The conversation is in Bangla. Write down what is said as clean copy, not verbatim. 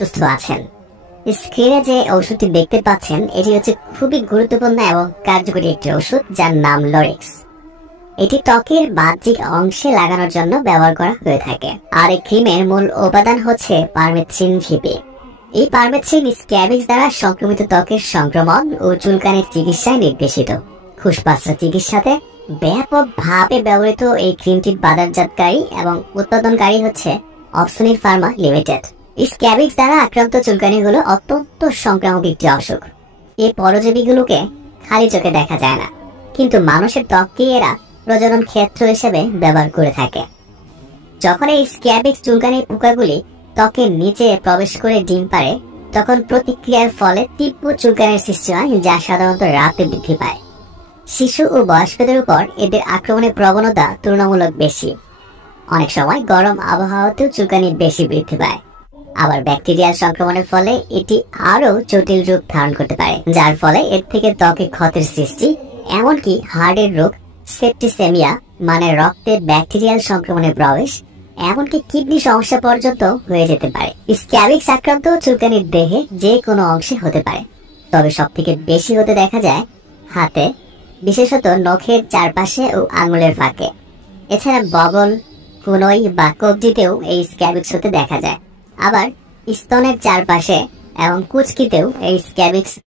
সুস্থ আছেন। স্ক্রিনে যে ওষুধটি দেখতে পাচ্ছেন এটি হচ্ছে খুবই গুরুত্বপূর্ণ এবং কার্যকরী একটি ওষুধ যার নাম লরেক্স। এটি ত্বকের বাহ্যিক অংশে লাগানোর জন্য ব্যবহার করা হয়ে থাকে। আর এই ক্রিমের মূল উপাদান হচ্ছে পারমেথ্রিন ভিপি। এই পারমেথ্রিন স্ক্যাবিক্স দ্বারা সংক্রমিত ত্বকের সংক্রমণ ও চুলকানির চিকিৎসায় নির্দেশিত। ফুসফাস চিকিৎসাতে ব্যাপকভাবে ব্যবহৃত এই ক্রিমটির বাজারজাতকারী এবং উৎপাদনকারী হচ্ছে অপসনির ফার্মা লিমিটেড। স্ক্যাবিক্স দ্বারা আক্রান্ত চুলকানিগুলো অত্যন্ত সংক্রামক একটি অসুখ। এই পরজীবীগুলোকে খালি চোখে দেখা যায় না, কিন্তু মানুষের ত্বককে এরা প্রজনন ক্ষেত্র হিসেবে ব্যবহার করে থাকে। যখন এই স্ক্যাবিক্স চুলকানির পোকাগুলি ত্বকের নিচে প্রবেশ করে ডিম পাড়ে, তখন প্রতিক্রিয়ার ফলে তীব্র চুলকানির সৃষ্টি হয়, যা সাধারণত রাতে বৃদ্ধি পায়। শিশু ও বয়স্কদের উপর এদের আক্রমণের প্রবণতা তুলনামূলক বেশি। অনেক সময় গরম আবহাওয়াতেও চুলকানি বেশি বৃদ্ধি পায়। আবার ব্যাকটেরিয়াল সংক্রমণের ফলে এটি আরো জটিল রূপ ধারণ করতে পারে, যার ফলে এর থেকে ত্বকে ক্ষতের সৃষ্টি, এমনকি হার্টের রোগ, সেপ্টিসেমিয়া মানে রক্তে ব্যাকটেরিয়াল সংক্রমণের প্রবেশ, এমনকি কিডনি সমস্যা পর্যন্ত হয়ে যেতে পারে। স্ক্যাবিক্স আক্রান্ত চুলকানির দেহে যে কোনো অংশে হতে পারে, তবে সবথেকে বেশি হতে দেখা যায় হাতে, বিশেষত নখের চারপাশে ও আঙুলের ফাঁকে। এছাড়া বগল, কুনই বা কবজিতেও এই স্ক্যাবিক্স হতে দেখা যায়। আবার স্তনের চারপাশে এবং কুচকিতেও এই স্ক্যাবিক্স